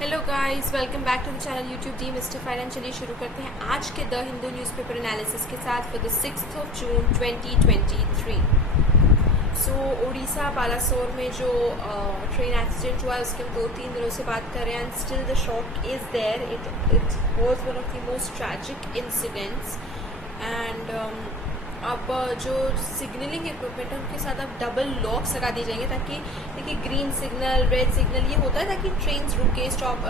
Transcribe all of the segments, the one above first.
Hello guys, welcome back to the channel YouTube D Mister Finance. चलिए शुरू करते हैं आज के द हिंदू न्यूज़पेपर एनालिसिस के साथ for the 6th of June 2023। सो उड़ीसा बालासोर में जो ट्रेन एक्सीडेंट हुआ है उसके हम 2-3 दिनों से बात कर रहे हैं and still the shock is there. It was one of the most tragic incidents and अब जो सिग्नलिंग इक्विपमेंट है उनके साथ अब डबल लॉक्स लगा दिए जाएंगे ताकि देखिए ग्रीन सिग्नल, रेड सिग्नल ये होता है ताकि ट्रेन रुके, स्टॉप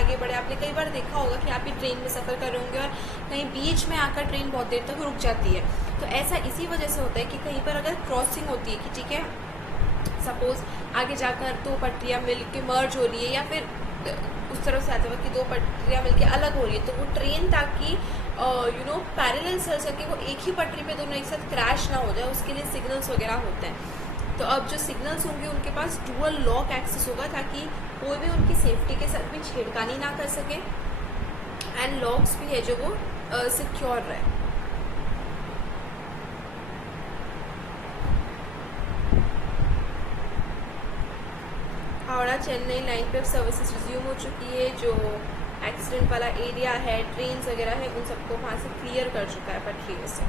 आगे बढ़े। आपने कई बार देखा होगा कि आप भी ट्रेन में सफ़र कर रहे होंगे और कहीं बीच में आकर ट्रेन बहुत देर तक रुक जाती है। तो ऐसा इसी वजह से होता है कि कहीं पर अगर क्रॉसिंग होती है कि ठीक है सपोज आगे जाकर दो पटरियाँ मिल के मर्ज हो रही है या फिर उस तरफ से आते वक्त कि दो पटरियाँ मिलके अलग हो रही है, तो वो ट्रेन ताकि पैरेलल चल सके, वो एक ही पटरी पे दोनों एक साथ क्रैश ना हो जाए, उसके लिए सिग्नल्स वगैरह होते हैं। तो अब जो सिग्नल्स होंगे उनके पास डुअल लॉक एक्सेस होगा ताकि कोई भी उनकी सेफ्टी के साथ भी छेड़खानी ना कर सके एंड लॉक्स भी है जो वो सिक्योर रहे। हावड़ा चेन्नई लाइन पे सर्विसेज रिज्यूम हो चुकी है। जो एक्सीडेंट वाला एरिया है, ट्रेन वगैरह है, उन सबको वहाँ से क्लियर कर चुका है पटरियों से।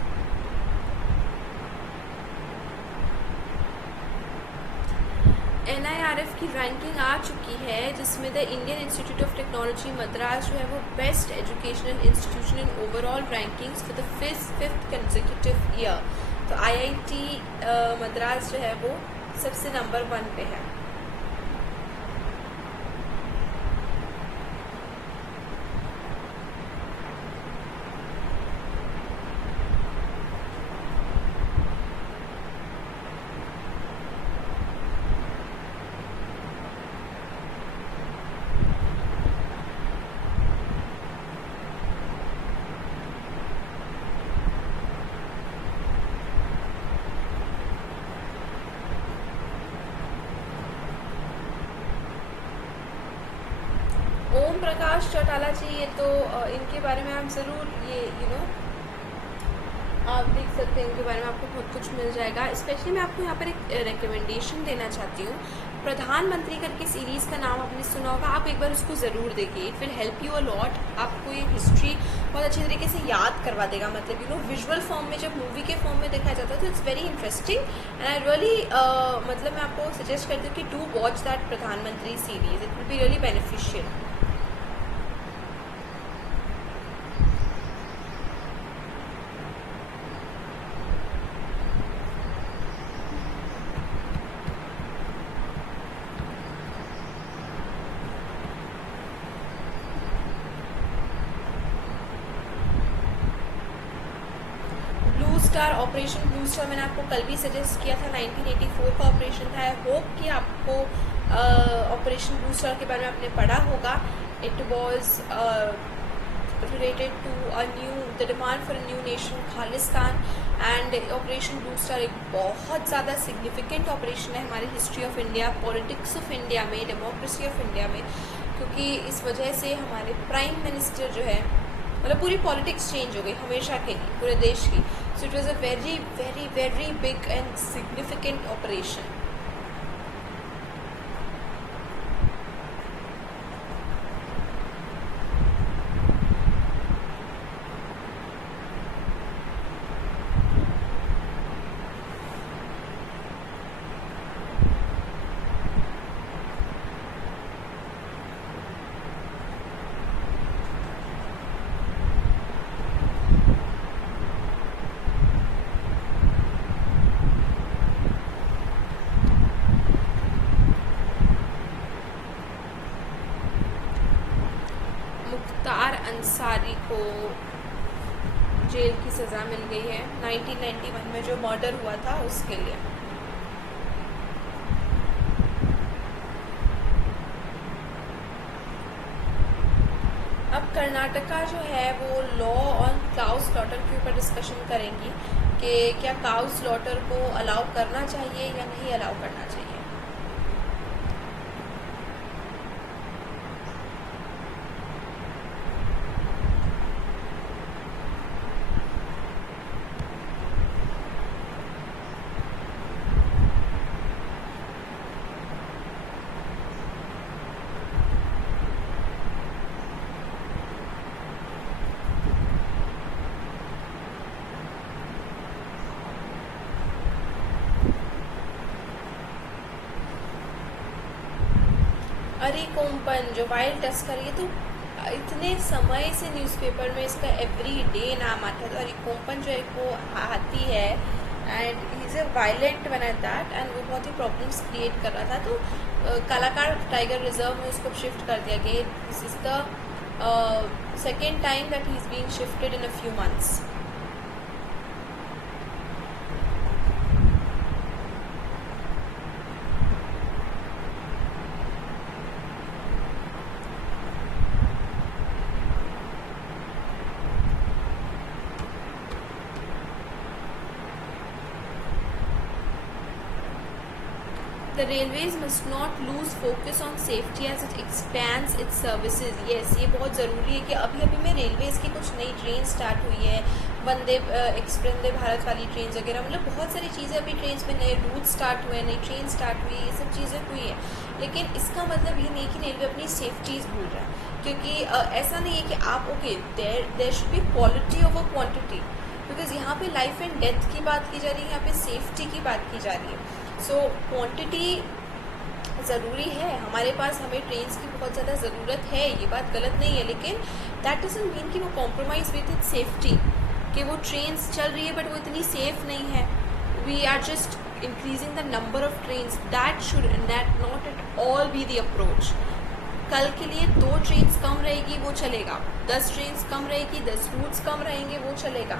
NIRF की रैंकिंग आ चुकी है जिसमें the Indian institute of technology Madras जो है वो best educational institution in overall rankings for the fifth consecutive year. तो IIT मद्रास जो है वो सबसे नंबर 1 पे है। ओम प्रकाश चौटाला जी, ये तो इनके बारे में आप ज़रूर ये आप देख सकते हैं, इनके बारे में आपको बहुत कुछ मिल जाएगा। स्पेशली मैं आपको यहाँ पर एक रिकमेंडेशन देना चाहती हूँ। प्रधानमंत्री करके सीरीज़ का नाम आपने सुना होगा, आप एक बार उसको ज़रूर देखिए। It will help you a lot. आपको ये हिस्ट्री बहुत अच्छी तरीके से याद करवा देगा। मतलब विजुअल फॉर्म में जब मूवी के फॉर्म में दिखाया जाता है तो it's very interesting and I really मतलब मैं आपको सजेस्ट करती हूँ कि डू वॉच दैट प्रधानमंत्री series. It will be really beneficial. Star operation blue star मैंने आपको कल भी सजेस्ट किया था। 1984 का ऑपरेशन था। आई होप कि आपको ऑपरेशन ब्लू स्टार के बारे में आपने पढ़ा होगा। It was related to the demand for a new nation Khalistan and operation blue star एक बहुत ज़्यादा सिग्निफिकेंट ऑपरेशन है हमारी history of India, politics of India में, डेमोक्रेसी ऑफ इंडिया में, क्योंकि इस वजह से हमारे प्राइम मिनिस्टर जो है मतलब पूरी पॉलिटिक्स चेंज हो गई हमेशा के लिए पूरे देश की। So it was a very very very big and significant operation. Mukhtar Ansari को जेल की सज़ा मिल गई है 1991 में जो मर्डर हुआ था उसके लिए। अब कर्नाटका जो है वो लॉ ऑन काउ स्लॉटर के ऊपर डिस्कशन करेंगी कि क्या काउ स्लॉटर को अलाउ करना चाहिए या नहीं अलाउ करना चाहिए। अरे कोम्पन जो वाइल्ड टस्कर, ये तो इतने समय से न्यूज़पेपर में इसका एवरी डे नाम आता है। तो अरे कोम्पन जो है वो हाथी है and he is a violent one at that, and वो बहुत ही प्रॉब्लम्स क्रिएट कर रहा था। तो कालाकार टाइगर रिजर्व में उसको शिफ्ट कर दिया गया। This is the second time that he is being shifted in a few months. The railways must not lose focus on safety as it expands its services. Yes, ये बहुत ज़रूरी है कि अभी अभी में रेलवेज़ की कुछ नई ट्रेन स्टार्ट हुई है, वंदे वंदे भारत वाली ट्रेन वगैरह, मतलब बहुत सारी चीज़ें अभी ट्रेन में नए रूट स्टार्ट हुए हैं, नई ट्रेन स्टार्ट हुई है, ये सब चीज़ें हुई है। लेकिन इसका मतलब ये नहीं कि रेलवे अपनी सेफ्टीज़ भूल रहा है, क्योंकि ऐसा नहीं है कि आप okay there should be quality over quantity, because यहाँ पे लाइफ एंड डेथ की बात की जा रही है, यहाँ पे सेफ्टी की बात की जा रही है। सो क्वांटिटी ज़रूरी है हमारे पास, हमें ट्रेन्स की बहुत ज़्यादा ज़रूरत है, ये बात गलत नहीं है, लेकिन दैट डजंट मीन कि वो कॉम्प्रोमाइज़ विद इट सेफ्टी, कि वो ट्रेन्स चल रही है बट वो इतनी सेफ नहीं है। We are just increasing the number of trains, that should not at all be the approach. कल के लिए 2 ट्रेन्स कम रहेगी वो चलेगा, 10 ट्रेन्स कम रहेगी, 10 रूट्स कम रहेंगे वो चलेगा,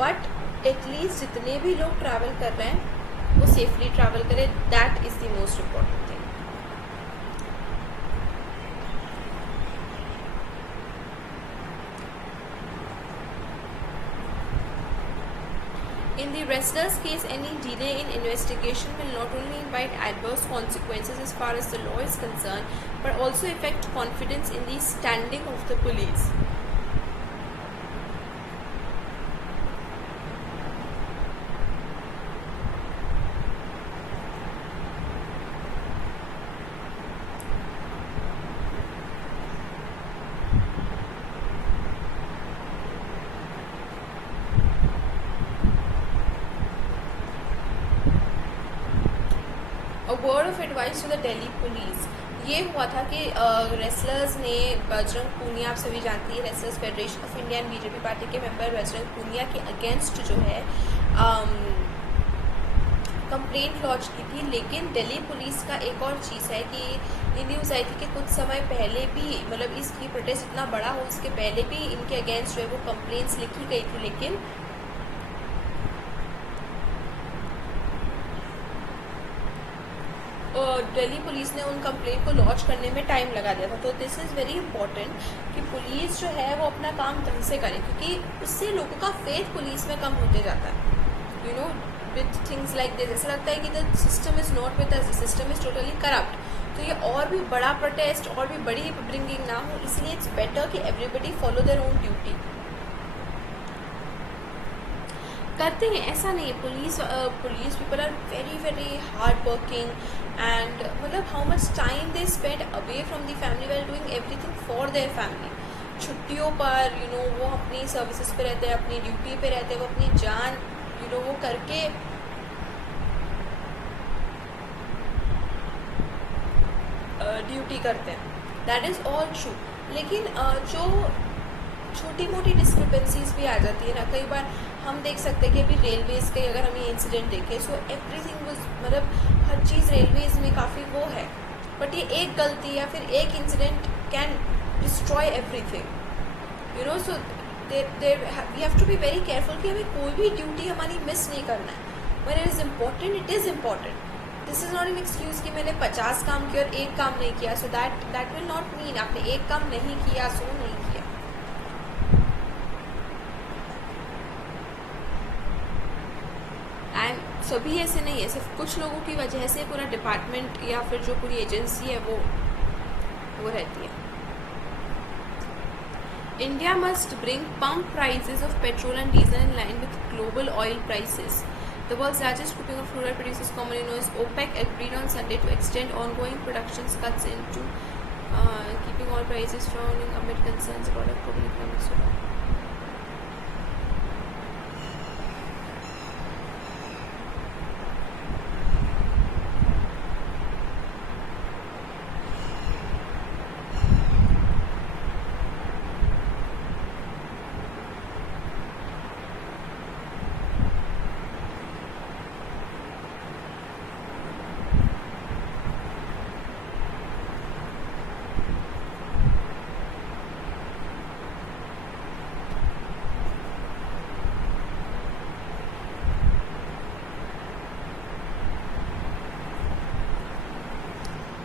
बट एटलीस्ट जितने भी लोग ट्रैवल कर रहे हैं वो सेफली ट्रैवल करें, that is the most important thing. In the wrestler's case, any delay in investigation will not only invite adverse consequences as far as the law is concerned, but also affect confidence in the standing of the police. Word of advice to the Delhi police, ये हुआ था कि wrestlers ने बजरंग पूनिया, आप सभी जानती है, wrestlers federation of India and BJP party के मेंबर बजरंग पूनिया के अगेंस्ट जो है कंप्लेंट लॉन्च की थी। लेकिन दिल्ली पुलिस का एक और चीज़ है कि ये न्यूज़ आई थी कि कुछ समय पहले भी, मतलब इसकी प्रोटेस्ट इतना बड़ा हो इसके पहले भी इनके अगेंस्ट जो है वो कंप्लेंट्स लिखी गई थी, लेकिन दिल्ली पुलिस ने उन कंप्लेंट को लॉन्च करने में टाइम लगा दिया था। तो दिस इज़ वेरी इंपॉर्टेंट कि पुलिस जो है वो अपना काम ढंग से करे, क्योंकि उससे लोगों का फेथ पुलिस में कम होते जाता है। You know, with things like this ऐसा लगता है कि the system is not with us, the system is totally corrupt. तो ये और भी बड़ा प्रोटेस्ट और भी बड़ी ब्रिंगिंग ना हो, इसलिए इट्स बेटर कि everybody follow their own duty. करते हैं, ऐसा नहीं है, police people are very very hard working and मतलब how much time they spend away from the family while doing everything for their family. छुट्टियों पर वो अपनी सर्विसेज पे रहते हैं, अपनी ड्यूटी पे रहते हैं, वो अपनी जान वो करके ड्यूटी करते हैं, दैट इज़ ऑल ट्रू। लेकिन जो छोटी मोटी डिस्क्रिपेंसीज भी आ जाती है ना, कई बार हम देख सकते हैं कि अभी रेलवेज़ के अगर हम ये इंसिडेंट देखें, सो एवरीथिंग वाज, मतलब हर चीज़ रेलवेज़ में काफ़ी वो है, बट ये एक गलती या फिर एक incident can destroy everything. So we have to be very careful कि हमें कोई भी ड्यूटी हमारी मिस नहीं करना है। When it is important, it is important. This is not an excuse कि मैंने 50 काम किया और एक काम नहीं किया, so that will not mean आपने एक काम नहीं किया सो नहीं किया। एंड सभी ऐसे नहीं है, सिर्फ कुछ लोगों की वजह से पूरा डिपार्टमेंट या फिर जो पूरी एजेंसी है वो रहती है। India must bring pump prices of petrol and diesel in line with global oil prices. The world's largest grouping of crude oil producers, commonly known as OPEC, agreed on Sunday to extend ongoing production cuts into keeping oil prices falling amid concerns about a global economic slowdown.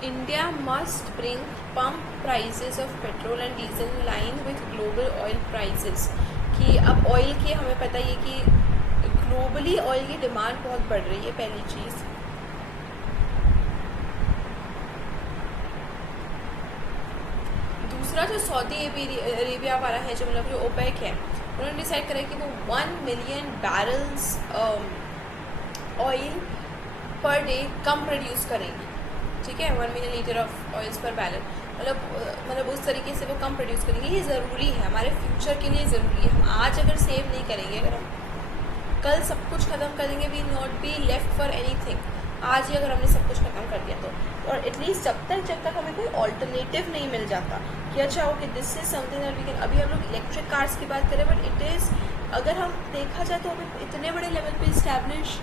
India must bring pump prices of petrol and diesel in line with global oil prices. कि अब oil की हमें पता ही है कि globally oil की demand बहुत बढ़ रही है, पहली चीज़। दूसरा जो सऊदी अरेबिया वाला है, जो मतलब जो ओपेक है, उन्होंने डिसाइड करा कि वो 1 million barrels oil per day कम प्रोड्यूस करेंगे, ठीक है, 1 million litre of oils per barrel, मतलब उस तरीके से वो कम प्रोड्यूस करेंगे। ये ज़रूरी है, हमारे फ्यूचर के लिए ज़रूरी है। हम आज अगर सेव नहीं करेंगे, अगर हम कल सब कुछ ख़त्म कर देंगे, we not be left for anything. आज ही अगर हमने सब कुछ ख़त्म कर दिया तो, और एटलीस्ट जब तक हमें कोई ऑल्टरनेटिव नहीं मिल जाता कि अच्छा okay this is something that we can. अभी हम लोग इलेक्ट्रिक कार्स की बात करें, बट इट इज़, अगर हम देखा जाए तो हमें इतने बड़े लेवल पे इस्टेब्लिश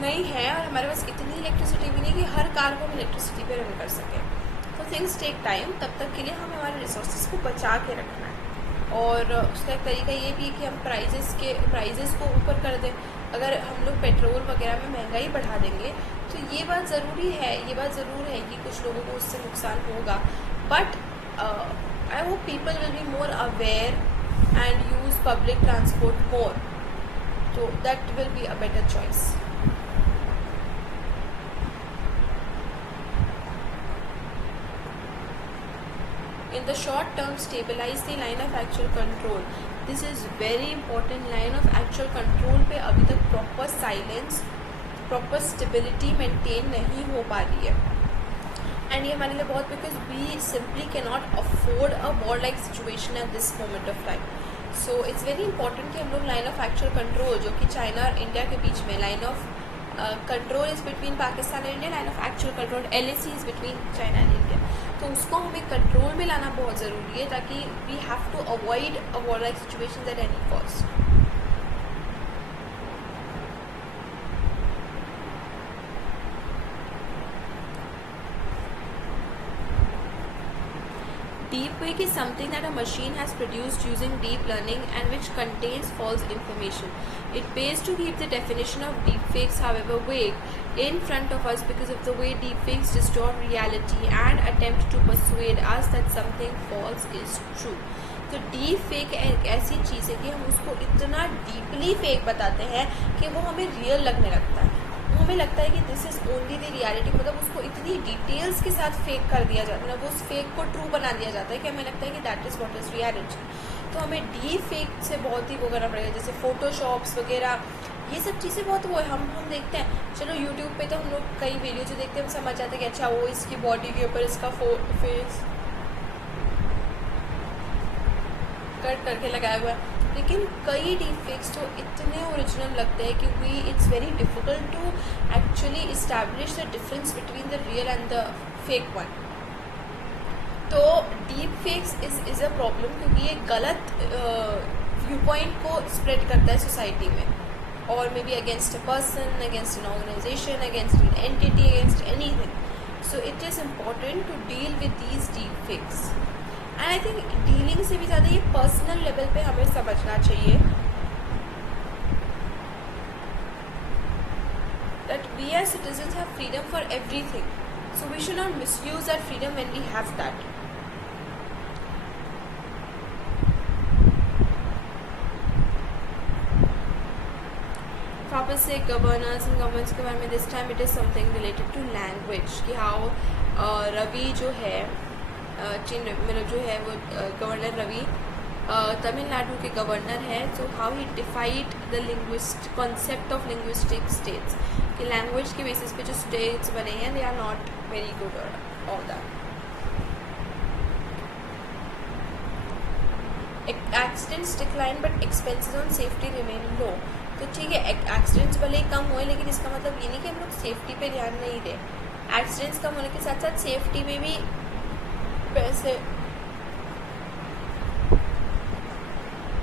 नहीं है, और हमारे पास इतनी इलेक्ट्रिसिटी भी नहीं कि हर कार को हम इलेक्ट्रिसिटी पे रन कर सकें। तो थिंग्स टेक टाइम, तब तक के लिए हमें हमारे रिसोर्सेज को बचा के रखना है। और उसका एक तरीका ये भी है कि हम प्राइजेस को ऊपर कर दें। अगर हम लोग पेट्रोल वगैरह में महंगाई बढ़ा देंगे तो ये बात ज़रूर है कि कुछ लोगों को उससे नुकसान होगा, but I hope people will be more aware and use public transport more, तो that will be a better choice. In the short term, stabilize the line of actual control. This is very important. line of actual control पे अभी तक proper silence, proper stability maintain नहीं हो पा रही है, and ये हमारे लिए बहुत, because we simply cannot afford a war-like situation at this moment of time. So it's very important कि हम लोग line of actual control, जो कि चाइना और इंडिया के बीच में line of control is between Pakistan and India, line of actual control LAC is between China and India, तो उसको हमें कंट्रोल में लाना बहुत ज़रूरी है, ताकि we have to avoid a war like situation at any cost. Deepfake is something that a machine has produced using deep learning and which contains false information. It pays to keep the definition of deepfakes, however vague, in front of us because of the way deepfakes distort reality and attempt to persuade us that something false is true. तो deep fake एक ऐसी चीज़ है कि हम उसको इतना deeply fake बताते हैं कि वो हमें रियल लगने लगता है। हमें लगता है कि this is only the reality, मतलब उसको इतनी डिटेल्स के साथ फेक कर दिया जाता है, मतलब उस फेक को ट्रू बना दिया जाता है कि हमें लगता है कि that is what is reality. तो हमें डीप फेक से बहुत ही वो करना पड़ेगा, जैसे फ़ोटोशॉप्स वगैरह, ये सब चीज़ें बहुत वो है। हम देखते हैं, चलो यूट्यूब पे तो हम लोग कई वीडियो जो देखते हैं हम समझ जाते हैं कि अच्छा वो इसकी बॉडी के ऊपर इसका फेस कट करके लगाया हुआ है, लेकिन कई डीप फेक्स तो इतने ओरिजिनल लगते हैं कि it's very difficult to actually establish the difference between the real and the fake one. तो deep fakes is a problem, क्योंकि ये गलत व्यू पॉइंट को स्प्रेड करता है सोसाइटी में, और may be against a person, against an organisation, against an entity, against anything. So it is important to deal with these deep fakes, and I think dealing से भी ज़्यादा ये personal level पे हमें समझना चाहिए that we as citizens have freedom for everything, so we should not misuse that freedom when we have that. वापस से गवर्नर्स एंड गवर्नमेंट्स के बारे में, this time it is something related to language, कि हाउ रवि जो है मतलब जो है वो गवर्नर रवि तमिलनाडु के गवर्नर है, so how he defined the concept of linguistic states, कि लैंग्वेज के बेसिस पे जो स्टेट्स बने हैं they are not very good और all that. Accidents decline but expenses on safety remain low. तो ठीक है, एक्सीडेंट्स भले ही कम हुए, लेकिन इसका मतलब ये नहीं कि हम लोग सेफ्टी पे ध्यान नहीं दें। एक्सीडेंट्स कम होने के साथ साथ सेफ्टी में भी पैसे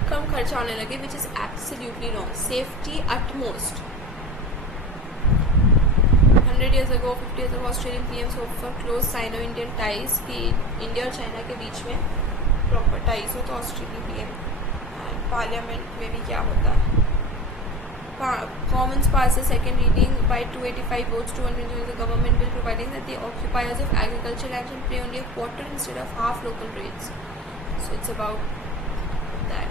कम खर्चा होने लगे, which is absolutely wrong. Safety utmost. 100 years ago, 50 years ago, Australian PMs hope for close Sino Indian ties, कि इंडिया और चाइना के बीच में प्रॉपर टाइज हो, तो ऑस्ट्रेलियन पीएम पार्लियामेंट में भी क्या होता है। Commons passed the second reading by 285 votes to 120 the government bill providing that the occupiers of agricultural lands can pay only a quarter instead of half local rates. So it's about that.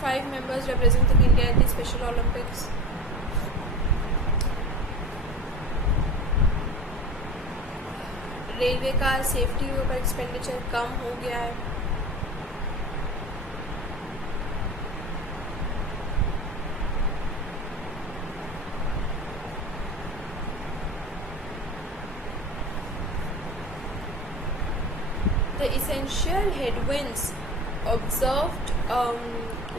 Five members representing India at the Special Olympics. Railway का safety के ऊपर expenditure कम हो गया है. The essential headwinds observed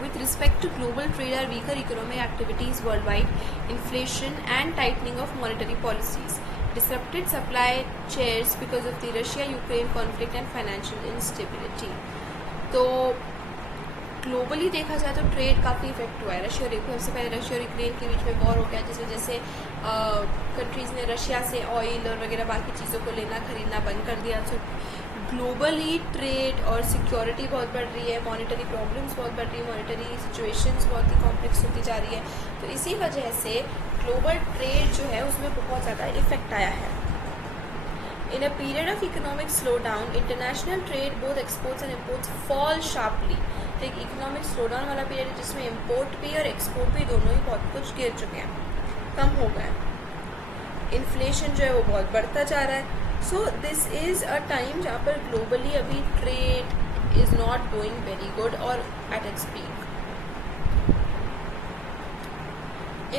with respect to global trade are weaker economic activities worldwide, inflation and tightening of monetary policies, disrupted supply chains because of the Russia-Ukraine conflict and financial instability. तो globally देखा जाए तो trade काफ़ी effect हुआ है. Russia और सबसे पहले रशिया और यूक्रेन के बीच में वॉर हो गया, जिसमें जैसे कंट्रीज़ ने रशिया से ऑयल और वगैरह बाकी चीज़ों को लेना खरीदना बंद कर दिया. तो ग्लोबली ट्रेड और सिक्योरिटी बहुत बढ़ रही है, मॉनेटरी प्रॉब्लम्स बहुत बढ़ रही है, मॉनेटरी सिचुएशंस बहुत ही कॉम्प्लेक्स होती जा रही है. तो इसी वजह से ग्लोबल ट्रेड जो है उसमें बहुत ज़्यादा इफेक्ट आया है. In a period of economic slowdown international trade both exports and imports fall sharply. तो एक इकोनॉमिक स्लो डाउन वाला पीरियड है जिसमें इम्पोर्ट भी और एक्सपोर्ट भी दोनों ही बहुत कुछ गिर चुके हैं, कम हो गए. इन्फ्लेशन जो है वो बहुत बढ़ता जा रहा है. So this is a time जहाँ पर ग्लोबली अभी trade is not going very good और at its peak.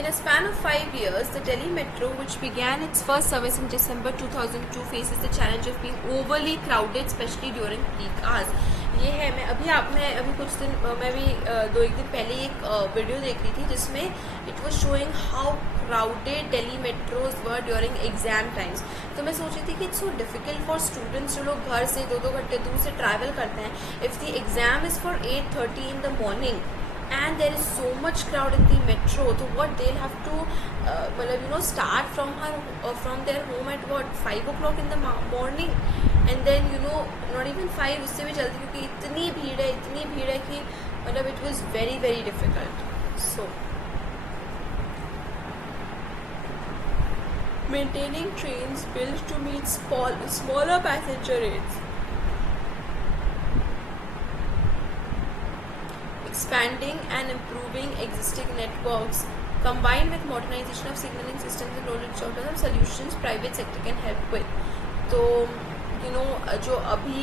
In a span of 5 years, the Delhi Metro, which began its first service in December 2002, faces the challenge of being overly crowded, especially during peak hours. ये है मैं अभी कुछ दिन मैं भी 2-1 दिन पहले एक वीडियो देख रही थी जिसमें it was showing how crowded Delhi metros were during exam times. तो मैं सोच रही थी कि it's so difficult for students जो लोग घर से 2-2 घंटे दूर से ट्रैवल करते हैं. If the exam is for 8:30 in the morning and there is so much crowd in the metro, so what they'll have to start from their home at 5 o'clock in the morning and then not even 5 उससे भी जल्दी, क्योंकि इतनी भीड़ है कि it was very very difficult. So maintaining trains built to meet smaller passenger rates, expanding and improving existing networks combined with modernization of signaling systems and rolling out some solutions private sector can help with. तो जो अभी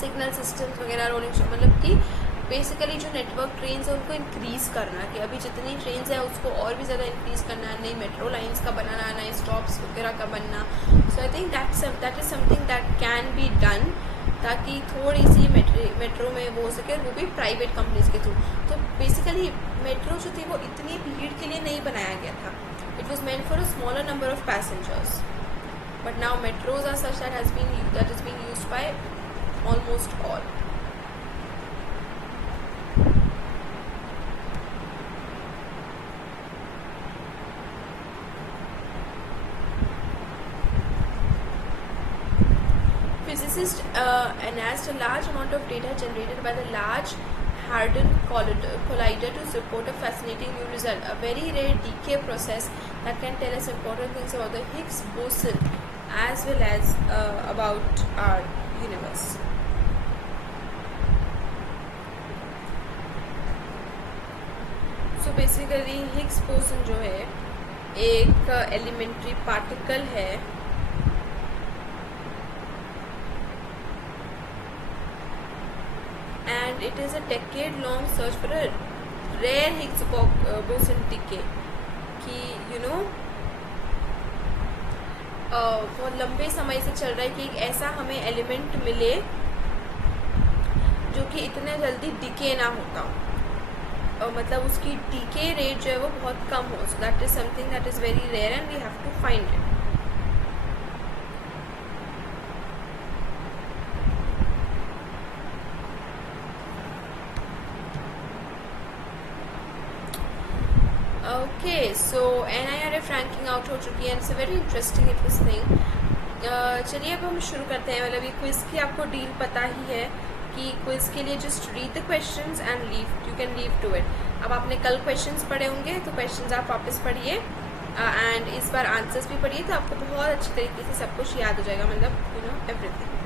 signal systems वगैरह rolling कि basically जो network trains है उनको increase करना, कि अभी जितनी ट्रेन्स है उसको और भी ज़्यादा इंक्रीज़ करना, नई मेट्रो लाइंस का बनाना, नए स्टॉप्स वगैरह का बनना. So I think that is something that can be done, ताकि थोड़ी सी मेट्रो में वो हो सके, और वो भी प्राइवेट कंपनीज के थ्रू. तो बेसिकली मेट्रो जो थी वो इतनी भीड़ के लिए नहीं बनाया गया था. It was meant for a smaller number of passengers, but now metros are such that is being used by almost all. Physicists announced a large amount of data generated by the Large Hadron Collider to support a fascinating new result, a very rare decay process that can tell us important things about the Higgs boson as well as about our universe. So basically Higgs boson जो है एक elementary particle है and it is a decade-long search for a rare Higgs boson decay. कि बहुत लंबे समय से चल रहा है कि एक ऐसा हमें एलिमेंट मिले जो कि इतने जल्दी डिके ना होता हो, मतलब उसकी डिके रेट जो है वो बहुत कम हो. So that is something that is very rare and we have to find it. Okay, so NIRF ranking out हो चुकी है. It's a very interesting thing. चलिए अब हम शुरू करते हैं। मतलब ये क्विज़ की आपको डील पता ही है कि क्विज़ के लिए just read the questions and leave, you can leave to it. अब आपने कल क्वेश्चंस पढ़े होंगे तो क्वेश्चंस आप वापस पढ़िए एंड इस बार आंसर्स भी पढ़िए, तो आपको बहुत अच्छी तरीके से सब कुछ याद हो जाएगा, मतलब you know everything.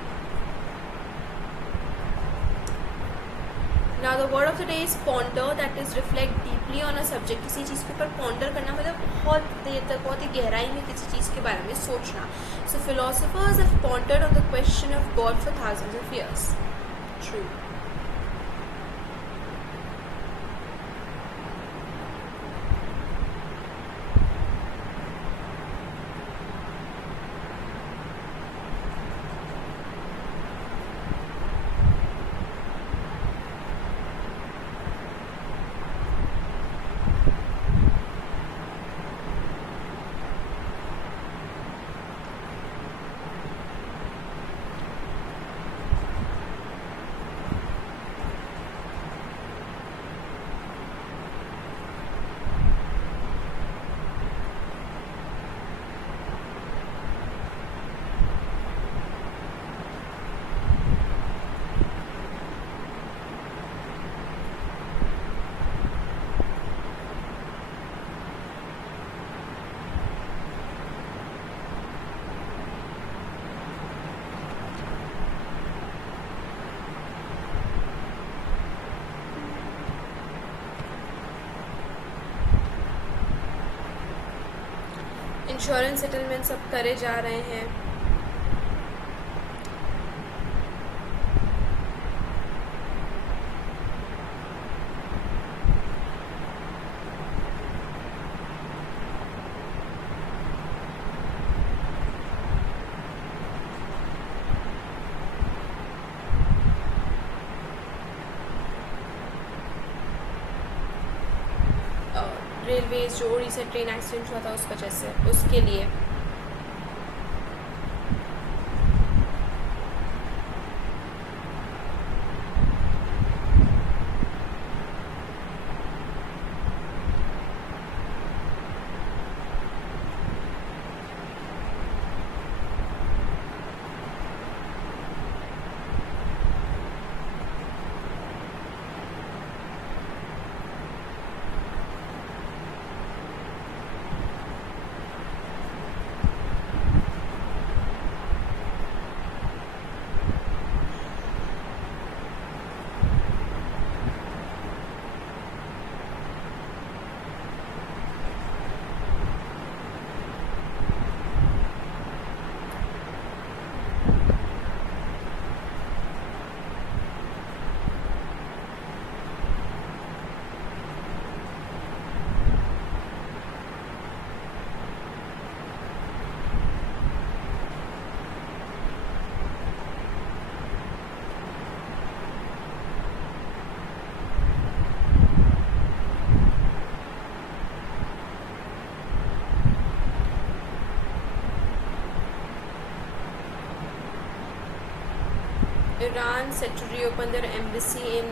Now the word of the day is ponder, that is reflect deeply on a subject। किसी चीज़ के ऊपर ponder करना मतलब बहुत देर तक, बहुत ही गहराई में किसी चीज़ के बारे में सोचना। So philosophers have pondered on the question of God for thousands of years. True. Insurance settlement सब करे जा रहे हैं। रेलवेज जो रिसेंट ट्रेन एक्सीडेंट हुआ था उस वजह से, उसके लिए। Iran set to reopen their embassy in